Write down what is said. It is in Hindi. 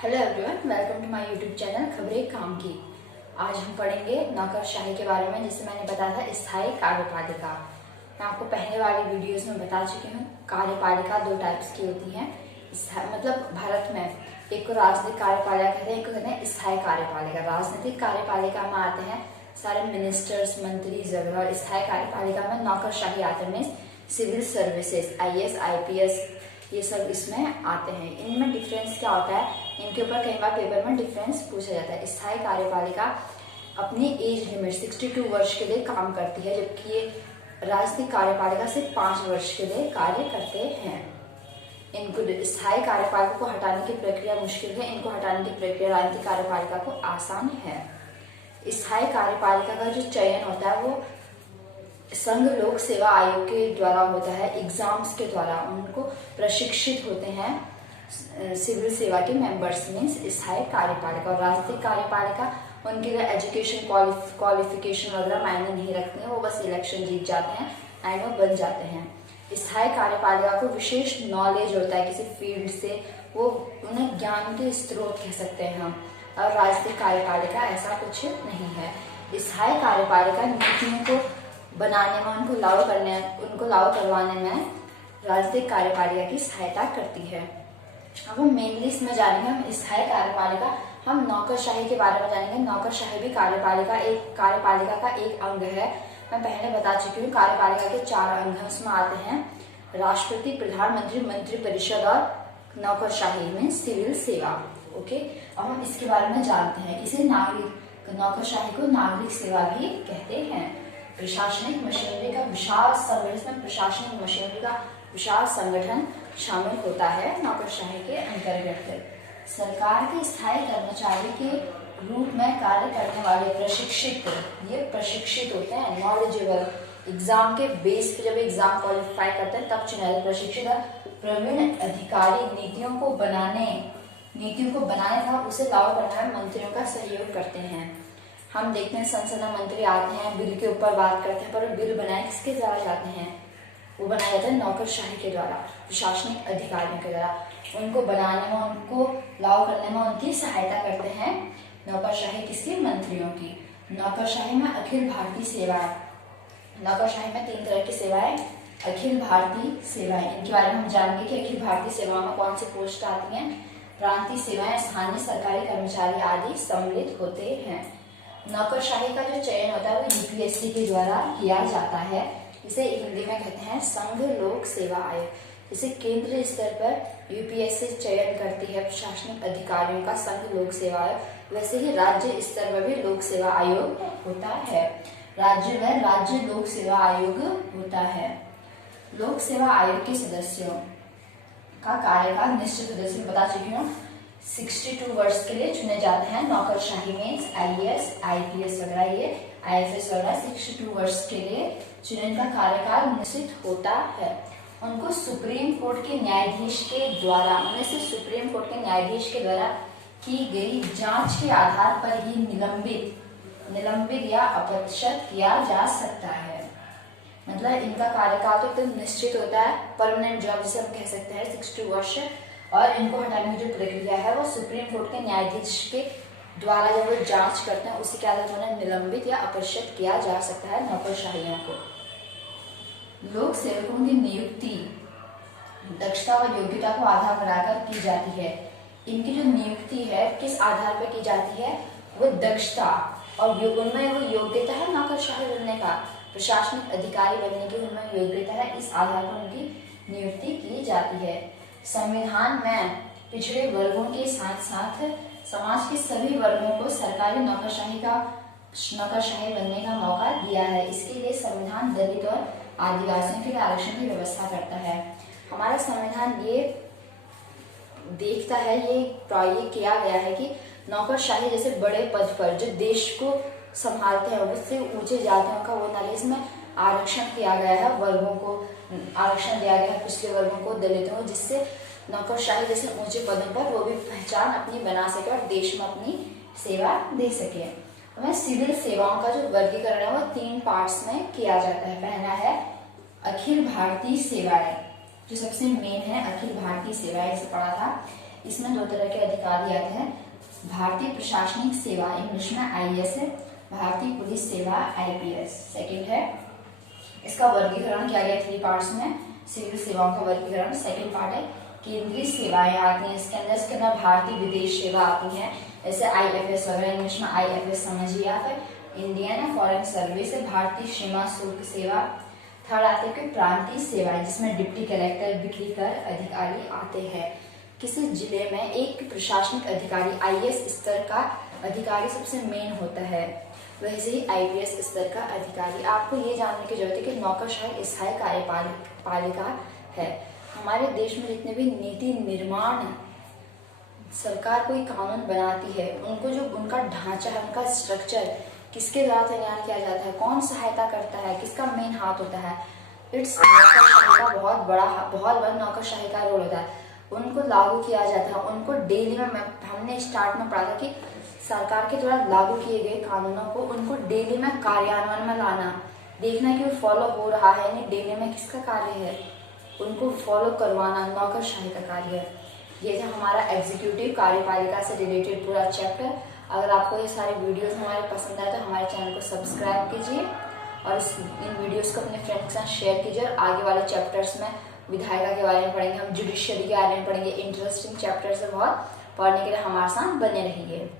Hello everyone, welcome to my YouTube channel खबरें काम की। आज हम पढ़ेंगे नौकरशाही के बारे में, जिससे मैंने बताया था स्थायी कार्यपालिका। मैं आपको पहले वाली वीडियोस में बता चुकी हूँ। कार्यपालिका दो टाइप्स की होती है, मतलब भारत में एक को राजनीतिक कार्यपालिका कहते हैं, एक को कहते हैं स्थायी कार्यपालिका। राजनीतिक कार्यपालिका में आते हैं सारे मिनिस्टर्स, मंत्री वगैरह, और स्थायी कार्यपालिका में नौकरशाही आते हैं, means civil services, IAS, IPS, ये सब इसमें आते हैं। इनमें डिफरेंस क्या होता है, इनके ऊपर कई बार पेपर में डिफरेंस पूछा जाता है। स्थायी कार्यपालिका अपनी एज लिमिट 62 वर्ष के लिए काम करती है, जबकि ये राजनीतिक कार्यपालिका सिर्फ 5 वर्ष के लिए कार्य करते हैं। इनको स्थायी कार्यपालिका को हटाने की प्रक्रिया मुश्किल है, इनको हटाने की प्रक्रिया राजनीतिक कार्यपालिका को आसान है। स्थायी कार्यपालिका का जो चयन होता है वो संघ लोक सेवा आयोग के द्वारा होता है, एग्जाम्स के द्वारा। उनको प्रशिक्षित होते हैं सिविल सेवा के मेंबर्स, मीन्स स्थायी कार्यपालिका। और राजनीतिक कार्यपालिका उनके लिए एजुकेशन क्वालिफिकेशन वगैरह मायने नहीं रखते हैं, वो बस इलेक्शन जीत जाते हैं एंड वो बन जाते हैं। स्थायी कार्यपालिका को विशेष नॉलेज होता है किसी फील्ड से, वो उन्हें ज्ञान के स्रोत कह सकते हैं हम। और राजनीतिक कार्यपालिका ऐसा कुछ नहीं है। स्थायी कार्यपालिका नीतियों को बनाने में, उनको लागू करवाने में राजनीतिक कार्यपालिका की सहायता करती है। अब हम मेनली इसमें जानेंगे, हम स्थायी कार्यपालिका, हम नौकरशाही के बारे में जानेंगे। नौकरशाही भी कार्यपालिका का एक अंग है। मैं पहले बता चुकी हूँ, कार्यपालिका के 4 अंग हैं, उसमें आते हैं राष्ट्रपति, प्रधानमंत्री, मंत्रिपरिषद और नौकरशाही में सिविल सेवा। ओके, अब हम इसके बारे में जानते हैं। इसे नौकरशाही को नागरिक सेवा भी कहते हैं। प्रशासनिक मशीनरी का विशाल संगठन, प्रशासनिक मशीनरी का विशाल संगठन शामिल होता है नौकरशाही के अंतर्गत। सरकार के स्थायी कर्मचारी के रूप में कार्य करने वाले प्रशिक्षित होते हैं, नॉलेजेबल। एग्जाम के बेस पे जब एग्जाम क्वालिफाई करते हैं तब चुने जाते प्रशिक्षित और प्रवीण अधिकारी नीतियों को बनाने तथा उसे लागू करने में मंत्रियों का सहयोग करते हैं। हम देखते हैं संसद में मंत्री आते हैं, बिल के ऊपर बात करते हैं, पर बिल बनाए किसके द्वारा जाते हैं? वो बनाए जाते हैं नौकरशाही के द्वारा, प्रशासनिक अधिकारियों के द्वारा। उनको बनाने में, उनको लागू करने में उनकी सहायता करते हैं नौकरशाही किसकी? मंत्रियों की। नौकरशाही में अखिल भारतीय सेवाएं, नौकरशाही में 3 तरह की सेवाएं, अखिल भारतीय सेवाएं, इनके बारे में हम जानेंगे कि अखिल भारतीय सेवाओं में कौन सी पोस्ट आती हैं। प्रांतीय सेवाएं, स्थानीय सरकारी कर्मचारी आदि सम्मिलित होते हैं। नौकरशाही का जो चयन होता है वो UPSC के द्वारा किया जाता है। इसे हिंदी में कहते हैं संघ लोक सेवा आयोग। इसे केंद्रीय स्तर पर UPSC चयन करती है प्रशासनिक अधिकारियों का संघ लोक सेवा आयोग, वैसे ही राज्य स्तर पर भी लोक सेवा आयोग होता है। राज्य में राज्य लोक सेवा आयोग होता है। लोक सेवा आयोग के सदस्यों का कार्यकाल निश्चित सदस्य बता चुकी हूँ, 62 वर्ष के लिए चुने जाते हैं। नौकरशाही में IAS, IPS वगैरह, ये IFS वगैरह 62 वर्ष के लिए चुने का कार्यकाल निश्चित होता है। उनको सुप्रीम कोर्ट के न्यायाधीश के द्वारा, सुप्रीम कोर्ट के न्यायाधीश के द्वारा की गई जांच के आधार पर ही निलंबित या अपदस्थ किया जा सकता है। मतलब इनका कार्यकाल तो एकदम निश्चित होता है, परमानेंट जॉब जिसे हम कह सकते हैं, 62 वर्ष। और इनको हटाने की जो प्रक्रिया है वो सुप्रीम कोर्ट के न्यायाधीश के द्वारा जब वो जांच करते हैं उसी के आधार पर उन्हें निलंबित या अपदस्थ किया जा सकता है नौकरशाहियों को। लोक सेवकों की नियुक्ति दक्षता और योग्यता को आधार बनाकर की जाती है। इनकी जो नियुक्ति है किस आधार पर की जाती है? वो दक्षता और उनमें वो योग्यता है नौकरशाही बनने का, प्रशासनिक अधिकारी बनने की उनमें योग्यता है, इस आधार पर उनकी नियुक्ति की जाती है। संविधान में पिछड़े वर्गों के साथ साथ समाज के सभी वर्गों को सरकारी नौकरशाही बनने का मौका दिया है। इसके लिए संविधान दलित और आदिवासियों के लिए आरक्षण की व्यवस्था करता है। हमारा संविधान ये देखता है, ये किया गया है कि नौकरशाही जैसे बड़े पद पर जो देश को संभालते हैं, उससे ऊंचे जातियों का वो न, इसमें आरक्षण किया गया है, वर्गों को आरक्षण दिया गया है, पिछले वर्गों को, दलितों को, जिससे नौकरशाही जैसे ऊंचे पदों पर वो भी पहचान अपनी बना सके और देश में अपनी सेवा दे सके। हमें सिविल सेवाओं का जो वर्गीकरण है वो 3 पार्ट्स में किया जाता है। पहला है अखिल भारतीय सेवाएं, जो सबसे मेन है, अखिल भारतीय सेवाएं से पढ़ा था। इसमें 2 तरह के अधिकारी आते हैं। भारतीय प्रशासनिक सेवा, इंग्लिश में IAS है, भारतीय पुलिस सेवा IPS। सेकंड है, इसका वर्गीकरण किया गया 3 पार्ट्स में। सिविल सेवाओं का वर्गीकरण। सेकंड पार्ट है केंद्रीय सेवाएं आती हैं इसके अंदर भारतीय विदेश सेवा आती है, जैसे IFS वगैरह, इंग्लिश में IFS समझिए आप। इंडियन फॉरेन सर्विस है, भारतीय सीमा शुल्क सेवा। थर्ड आते हैं प्रांतीय सेवाएं, जिसमें डिप्टी कलेक्टर, बिक्री कर अधिकारी आते हैं। किसी जिले में एक प्रशासनिक अधिकारी IAS स्तर का अधिकारी सबसे मेन होता है, वैसे ही IPS स्तर का अधिकारी। आपको ये जानने की जरूरत है कि नौकरशाही स्थायी कार्यपालिका है। हमारे देश में जितने भी नीति निर्माण सरकार कोई कानून बनाती है, उनको जो उनका ढांचा है, उनका स्ट्रक्चर किसके द्वारा तैयार किया जाता है, कौन सहायता करता है, किसका मेन हाथ होता है, इट्स नौकरशाही का बहुत बड़ा नौकरशाही का रोल होता है। उनको लागू किया जाता है, उनको डेली में हमने स्टार्ट में पढ़ा था कि सरकार के द्वारा लागू किए गए कानूनों को उनको डेली में कार्यान्वयन में लाना, देखना कि वो फॉलो हो रहा है नहीं, डेली में किसका कार्य है, उनको फॉलो करवाना नौकरशाही का कार्य है। ये था हमारा एग्जीक्यूटिव कार्यपालिका से रिलेटेड पूरा चैप्टर। अगर आपको ये सारे वीडियोस हमारे पसंद आए तो हमारे चैनल को सब्सक्राइब कीजिए और इन वीडियोस को अपने फ्रेंड्स के साथ शेयर कीजिए। और आगे वाले चैप्टर्स में विधायिका के बारे में पढ़ेंगे, हम जुडिशियरी के बारे में पढ़ेंगे। इंटरेस्टिंग चैप्टर्स है बहुत, पढ़ने के लिए हमारे साथ बने रहिए।